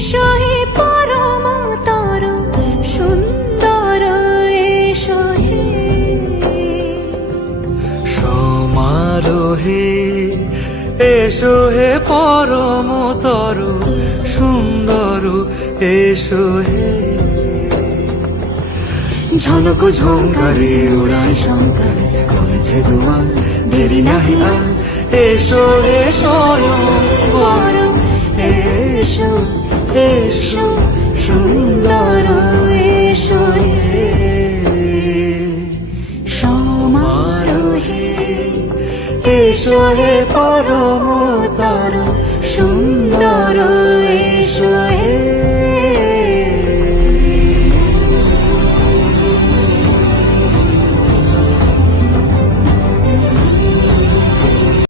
এসো হে পরমতর সুন্দর এসো হে সমারোহে এসো হে পরমতর সুন্দর এসো হে ঝনক ঝঙ্কারে উড়ায় শঙ্কর কমেছে দুয়ার দেরি নাহি আর এসো হে স্বয়ংবর এসো এসো সুন্দর এসো হে সমারোহে এসো হে পরমতর সুন্দর এসো